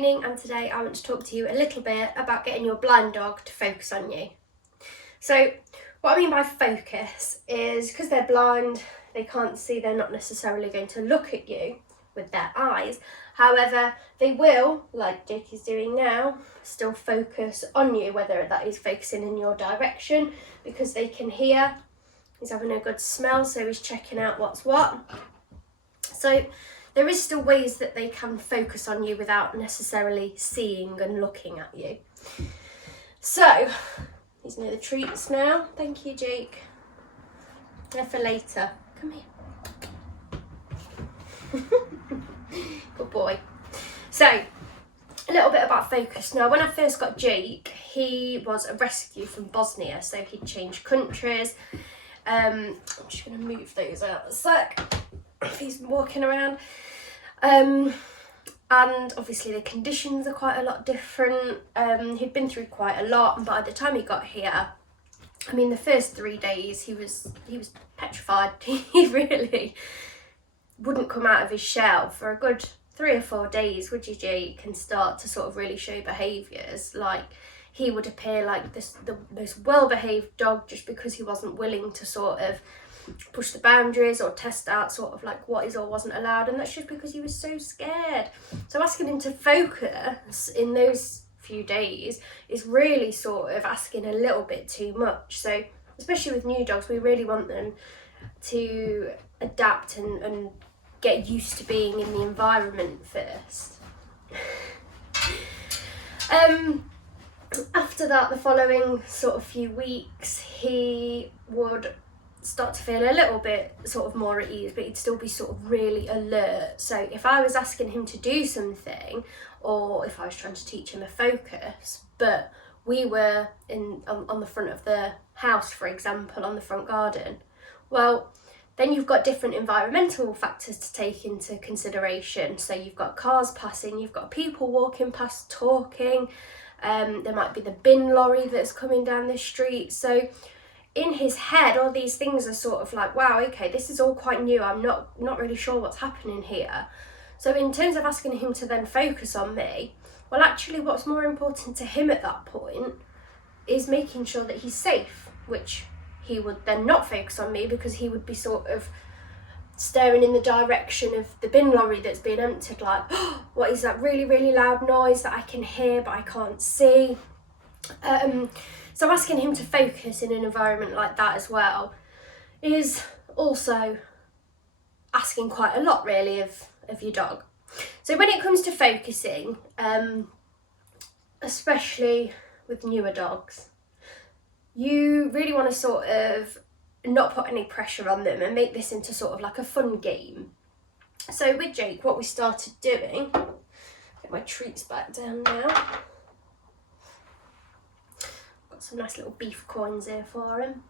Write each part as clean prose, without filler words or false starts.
Janie, and today I want to talk to you a little bit about getting your blind dog to focus on you. So what I mean by focus is because they're blind, they can't see, they're not necessarily going to look at you with their eyes. However, they will, like Jake is doing now, still focus on you, whether that is focusing in your direction because they can hear. He's having a good smell, so he's checking out what's what. So there is still ways that they can focus on you without necessarily seeing and looking at you. So, these are the treats now. Thank you, Jake. They're for later. Come here. Good boy. So, a little bit about focus. Now, when I first got Jake, he was a rescue from Bosnia, so he'd changed countries. I'm just going to move those out a sec. He's walking around. And obviously the conditions are quite a lot different. He'd been through quite a lot, and by the time he got here, I mean, the first 3 days he was petrified. He really wouldn't come out of his shell for a good 3 or 4 days, would you, Jake, and start to sort of really show behaviours. Like, he would appear like the most well-behaved dog just because he wasn't willing to sort of push the boundaries or test out sort of like what is or wasn't allowed, and that's just because he was so scared. So asking him to focus in those few days is really sort of asking a little bit too much. So especially with new dogs, we really want them to adapt and get used to being in the environment first. After that, the following sort of few weeks, he would start to feel a little bit sort of more at ease, but he'd still be sort of really alert. So if I was asking him to do something, or if I was trying to teach him a focus, but we were on the front of the house, for example, on the front garden, well, then you've got different environmental factors to take into consideration. So you've got cars passing, you've got people walking past talking, there might be the bin lorry that's coming down the street. So in his head, all these things are sort of like, wow, okay, this is all quite new. I'm not really sure what's happening here. So in terms of asking him to then focus on me, well, actually what's more important to him at that point is making sure that he's safe, which he would then not focus on me because he would be sort of staring in the direction of the bin lorry that's being emptied, like, oh, what is that really, really loud noise that I can hear but I can't see? So asking him to focus in an environment like that as well is also asking quite a lot, really, of your dog. So when it comes to focusing, especially with newer dogs, you really want to sort of not put any pressure on them and make this into sort of like a fun game. So with Jake, what we started doing, get my treats back down now. Some nice little beef coins here for him.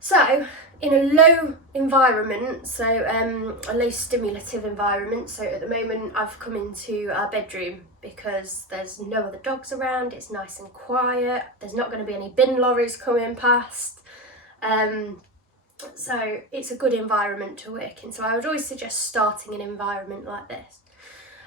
So in a low environment, so a low stimulative environment, so at the moment I've come into our bedroom because there's no other dogs around, it's nice and quiet, there's not going to be any bin lorries coming past, so it's a good environment to work in. So I would always suggest starting an environment like this.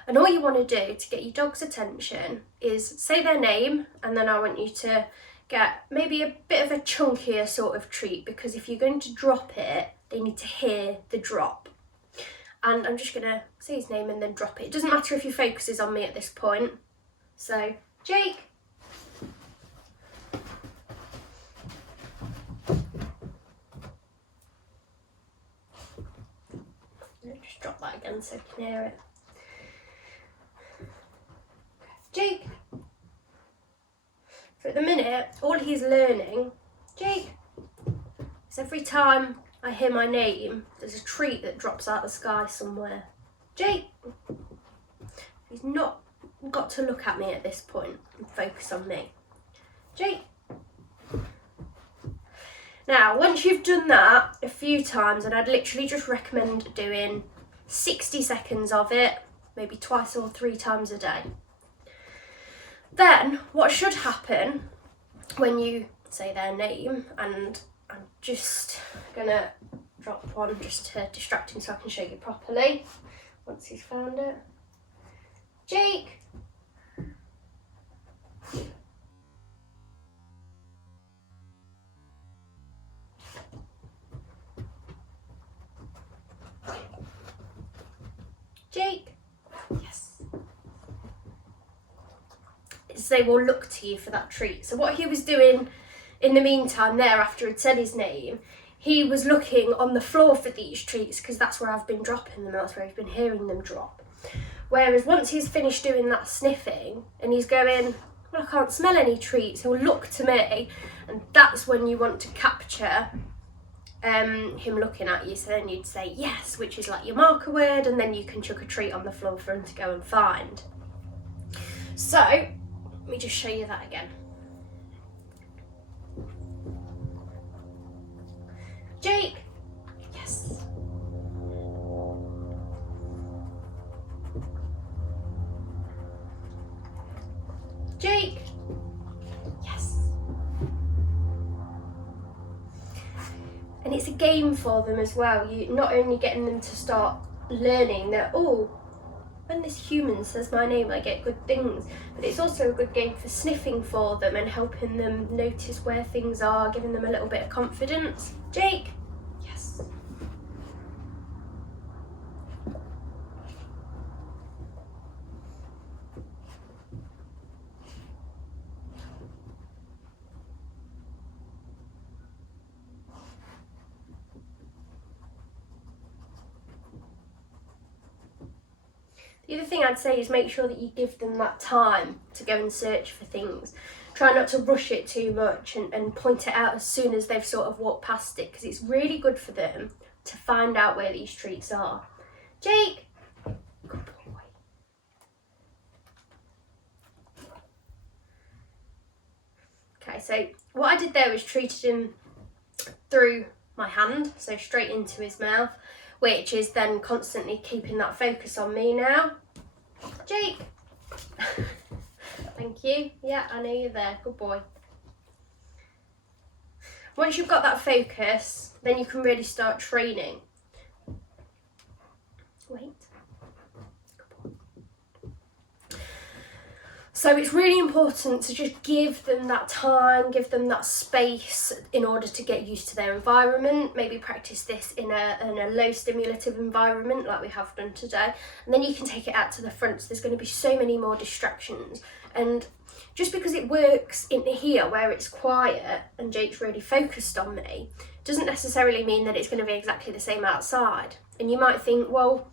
And all you want to do to get your dog's attention is say their name, and then I want you to get maybe a bit of a chunkier sort of treat, because if you're going to drop it, they need to hear the drop. And I'm just going to say his name and then drop it. It doesn't matter if your focus is on me at this point. So, Jake. Just drop that again so you can hear it. Jake. So at the minute, all he's learning, Jake, is every time I hear my name, there's a treat that drops out of the sky somewhere. Jake. He's not got to look at me at this point and focus on me. Jake. Now, once you've done that a few times, and I'd literally just recommend doing 60 seconds of it, maybe twice or 3 times a day. Then what should happen when you say their name, and I'm just gonna drop one just to distract him so I can show you properly once he's found it. Jake. Jake. Yes. So they will look to you for that treat. So what he was doing in the meantime there, after he'd said his name, he was looking on the floor for these treats, because that's where I've been dropping them, that's where he's been hearing them drop. Whereas once he's finished doing that sniffing and he's going, well, I can't smell any treats, he'll look to me, and that's when you want to capture him looking at you. So then you'd say yes, which is like your marker word, and then you can chuck a treat on the floor for him to go and find. So let me just show you that again. Jake. Yes. Jake. Yes. And it's a game for them as well. You not only getting them to start learning that, oh, when this human says my name I get good things, but it's also a good game for sniffing for them and helping them notice where things are, giving them a little bit of confidence. Jake. Yes. The other thing I'd say is make sure that you give them that time to go and search for things. Try not to rush it too much and point it out as soon as they've sort of walked past it, because it's really good for them to find out where these treats are. Jake. Good boy. Okay, so what I did there was treated him through my hand, so straight into his mouth, which is then constantly keeping that focus on me now. Jake. Thank you. Yeah, I know you're there. Good boy. Once you've got that focus, then you can really start training. Wait. Good boy. So it's really important to just give them that time, give them that space in order to get used to their environment. Maybe practice this in a low stimulative environment like we have done today. And then you can take it out to the front. So there's going to be so many more distractions. And just because it works in here where it's quiet and Jake's really focused on me, doesn't necessarily mean that it's going to be exactly the same outside. And you might think, well,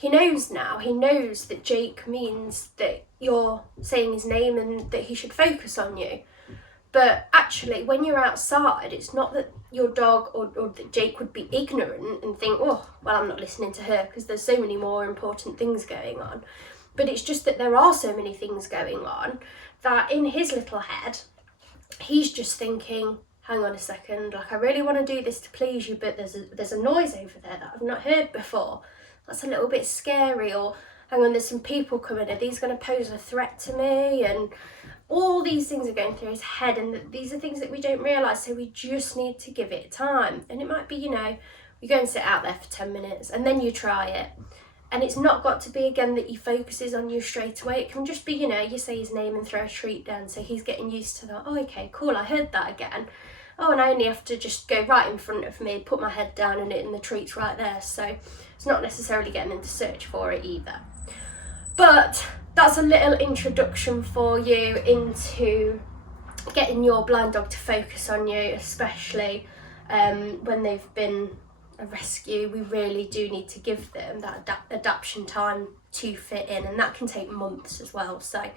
he knows now. He knows that Jake means that you're saying his name and that he should focus on you. But actually, when you're outside, it's not that your dog or that Jake would be ignorant and think, oh, well, I'm not listening to her because there's so many more important things going on. But it's just that there are so many things going on that in his little head, he's just thinking, hang on a second, like I really want to do this to please you, but there's a noise over there that I've not heard before. That's a little bit scary. Or hang on, there's some people coming. Are these going to pose a threat to me? And all these things are going through his head, and these are things that we don't realise, so we just need to give it time. And it might be, you go and sit out there for 10 minutes and then you try it. And it's not got to be, again, that he focuses on you straight away. It can just be, you say his name and throw a treat down, so he's getting used to that. Oh, okay, cool, I heard that again. Oh, and I only have to just go right in front of me, put my head down and the treat's right there. So it's not necessarily getting them to search for it either. But that's a little introduction for you into getting your blind dog to focus on you, especially when they've been a rescue. We really do need to give them that adaptation time to fit in, and that can take months as well. So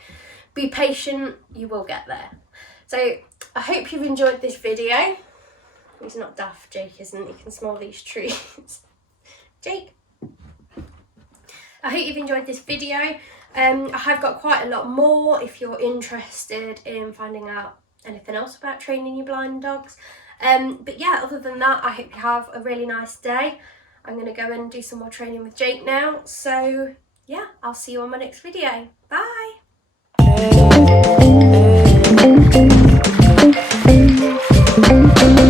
be patient, you will get there. So I hope you've enjoyed this video. He's not daft, Jake isn't, he can smell these treats. Jake. I hope you've enjoyed this video. I have got quite a lot more if you're interested in finding out anything else about training your blind dogs. But yeah, other than that, I hope you have a really nice day. I'm going to go and do some more training with Jake now. So yeah, I'll see you on my next video. Bye.